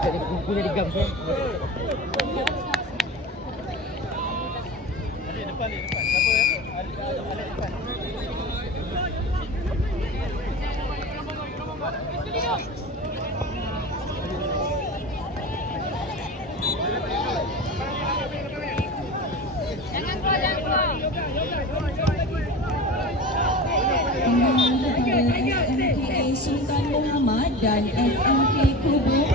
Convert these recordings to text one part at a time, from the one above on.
Guna digam saya. Depan ni, depan. Siapa? Ali depan. SMKA Sultan Muhammad dan SMK Kubur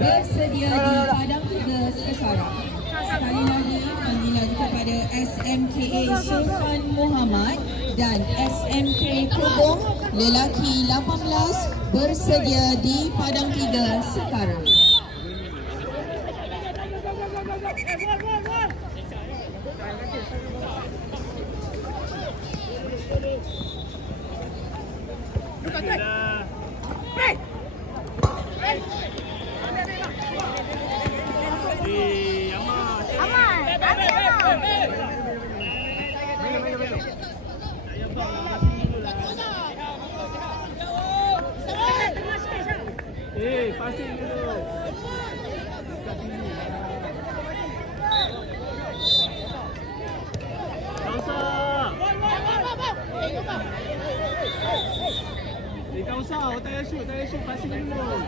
bersedia di padang 3 sekarang. Sekali lagi panggilan kepada SMKA Sultan Muhammad dan SMK Kubur lelaki 18 bersedia di padang 3 sekarang. Passing dulu. Tak usah, tak payah shoot, passing dulu.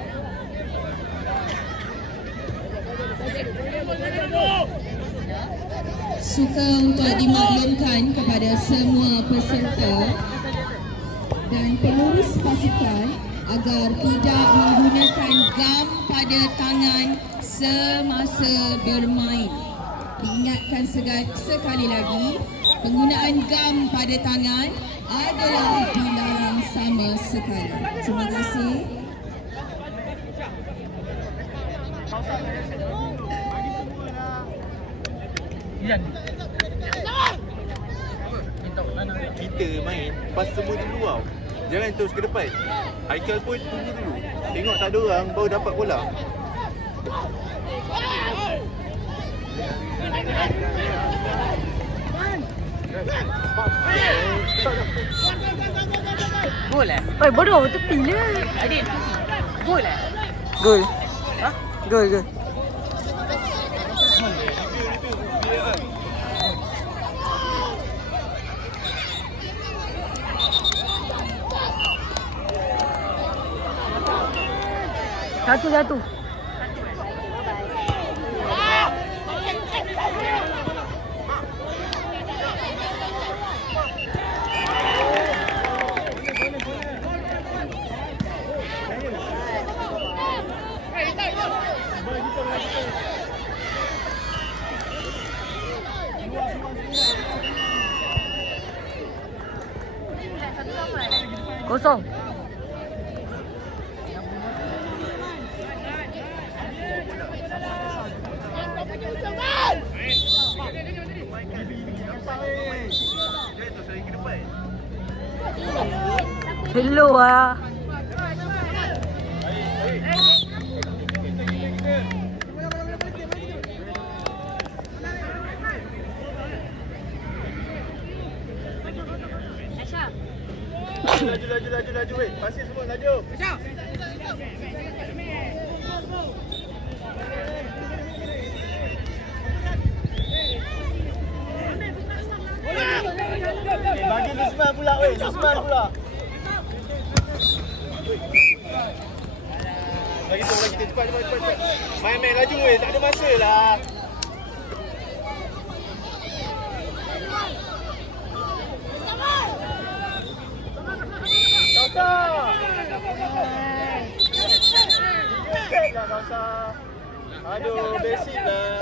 Suka untuk dimaklumkan kepada semua peserta dan pengurus pasukan agar tidak menggunakan gam pada tangan semasa bermain. Diingatkan sekali lagi, penggunaan gam pada tangan adalah dilarang sama sekali. Terima kasih. Kita main pas semua dulu tau. Jangan terus ke depan. Haikal pun tunggu dulu. Tengok tak ada orang baru dapat bola. Gol eh? Oi, bodoh tepi lah. Adin. Gol eh? Gol. Ha? Gol. Satu. Kosong. Hello ah. Laju weh. Pasir semua laju. Bagi Lisman pula weh. Lisman pula. Lagi cepat. Main laju weh. Tak ada masa lah. Aduh, basic lah.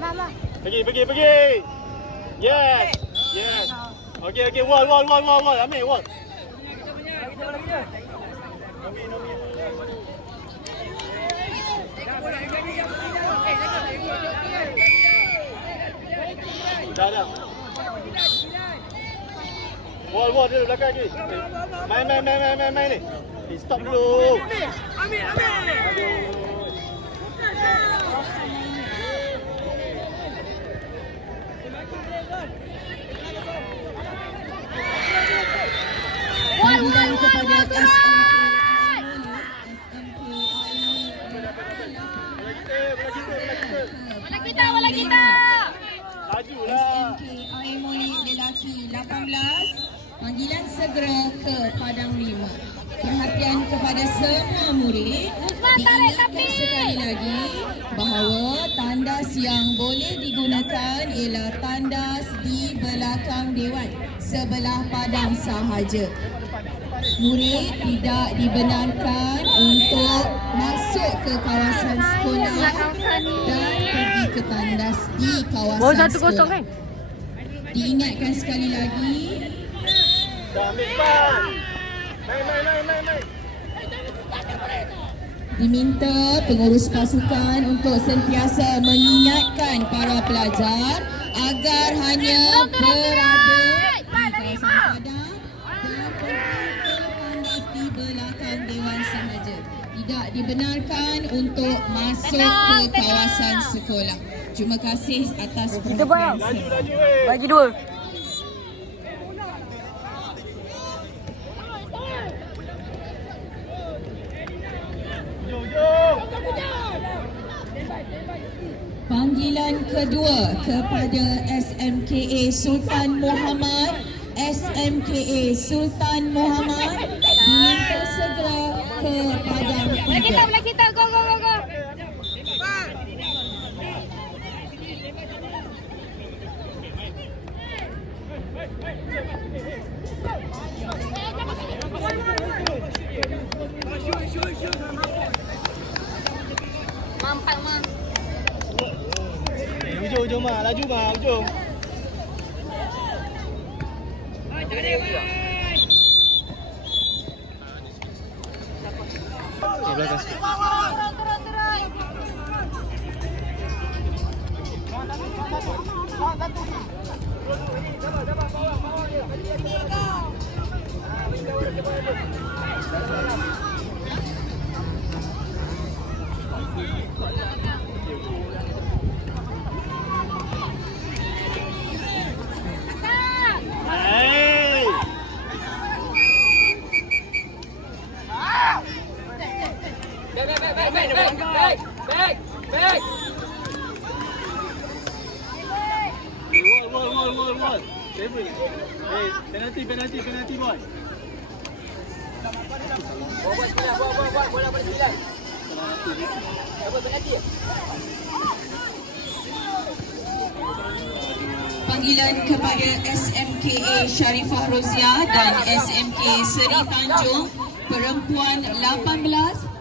Mama. Pergi. Yes. Okay. Wall. Ambil wall. Dah. Wall dulu belakang lagi. Main ni. Stop dulu. Ambil. Aduh. SMK Air Molek lelaki 18, panggilan segera ke Padang 5. Perhatian kepada semua murid, diingatkan sekali lagi bahawa tandas yang boleh digunakan ialah tandas di belakang dewan sebelah padang sahaja. Murid tidak dibenarkan untuk masuk ke kawasan sekolah dan pergi ke tandas di kawasan sekolah. Diingatkan sekali lagi. Diminta pengurus pasukan untuk sentiasa mengingatkan para pelajar agar hanya berada di kawasan padang dan pergi di belakang dewan sahaja. Tidak dibenarkan untuk masuk ke kawasan sekolah. Terima kasih atas perhatian. Bagi 2. Panggilan kedua kepada SMKA Sultan Muhammad. SMKA Sultan Muhammad diminta segera ke padang 3. Bola kita, go. Mampak mah. Ujung mah, laju mah, ujung. Belakang sikit. Back. Wall. Table. Penalty boy. Bola pada 9. Apa penalti? Panggilan kepada SMKA Sharifah Rozia dan SMK Seri Tanjung perempuan 18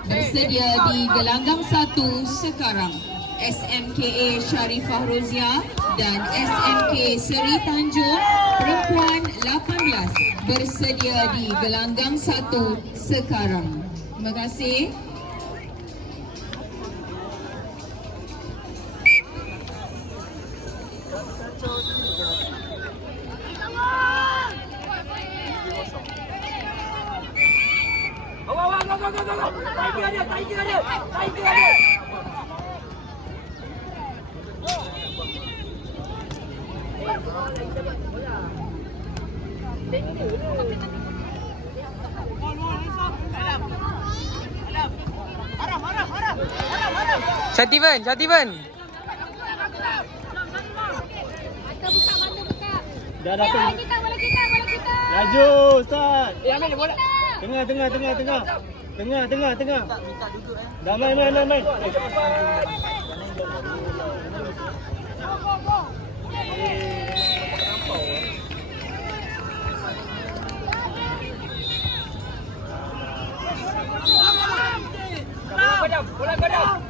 bersedia di gelanggang 1 sekarang. SMKA Sharifah Rozia dan SMK Seri Tanjung perempuan 18 bersedia di gelanggang 1 sekarang. Terima kasih. Jativan. Dah dapat. Bola kita. Laju, Ustaz. Ambil bola. Tengah. Dah main. Go. Bola padam.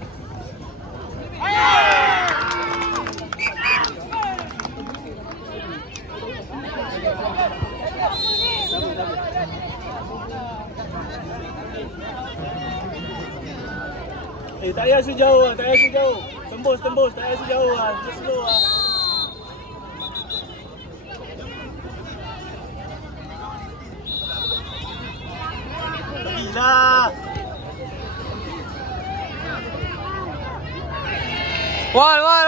Tak payah sejauh. Tembus, tak payah sejauh lah. Just slow lah. Pergilah. Wall. Awal.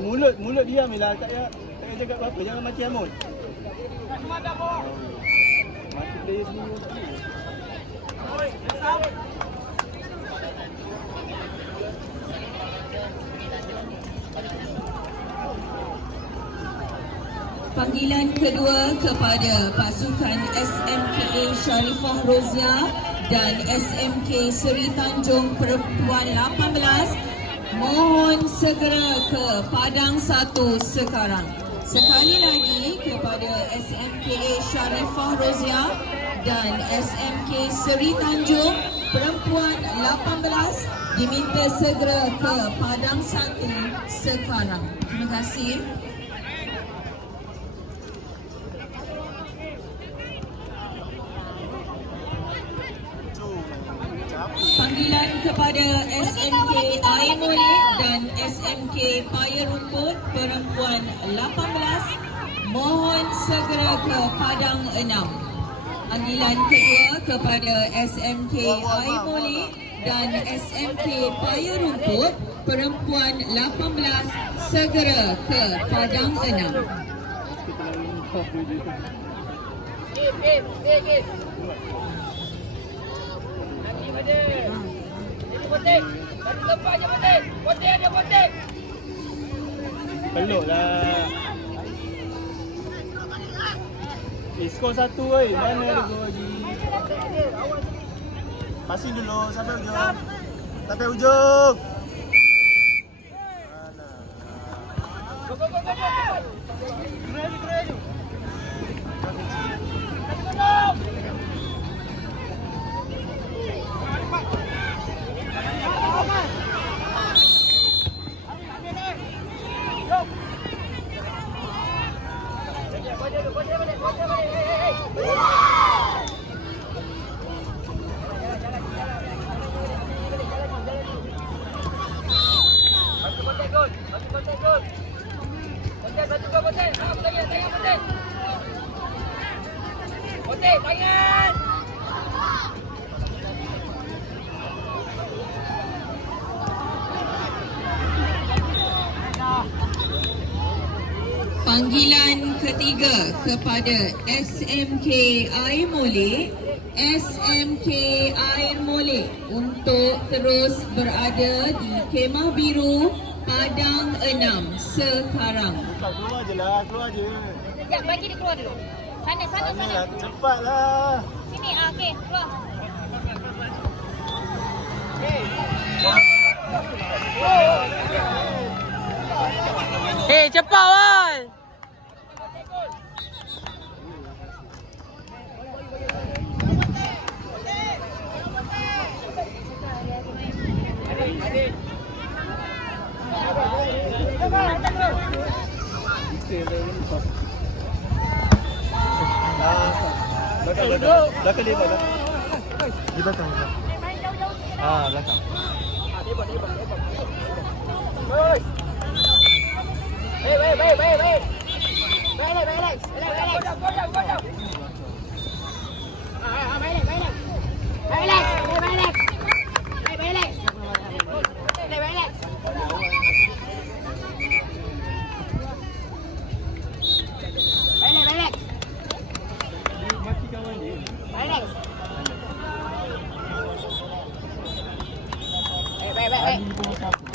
Mulut diam je lah. Tak payah cakap apa-apa. Jangan mati Amon. Mati player sendiri. Panggilan kedua kepada pasukan SMKA Sharifah Rozia dan SMK Seri Tanjung Perempuan 18. Mohon segera ke Padang 1 sekarang. Sekali lagi kepada SMKA Sharifah Rozia dan SMK Seri Tanjung Perempuan 18 diminta segera ke Padang 1 sekarang. Terima kasih. Panggilan kepada SMK Air Molek dan SMK Paya Rumput Perempuan 18. Mohon segera ke Padang 6. Panggilan kedua kepada SMK Air Molek dan SMK Paya Rumput Perempuan 18 segera ke Padang 6. Peluk lah. Skor 1 weh. Mana ada gol lagi? Passing dulu sampai ujung. Sampai ujung. Panggilan ketiga kepada SMK Air Molek, SMK Air Molek untuk terus berada di Kemah Biru Padang 6 sekarang. Keluar je lah, keluar je. Sekejap, bagi dia keluar dulu. Sana. Lah, cepatlah. Sini, okey, keluar. Cepat Wan. Belakang dia, belakang. Di belakang. Belakang. Mati kawan dia. Ali pun satu.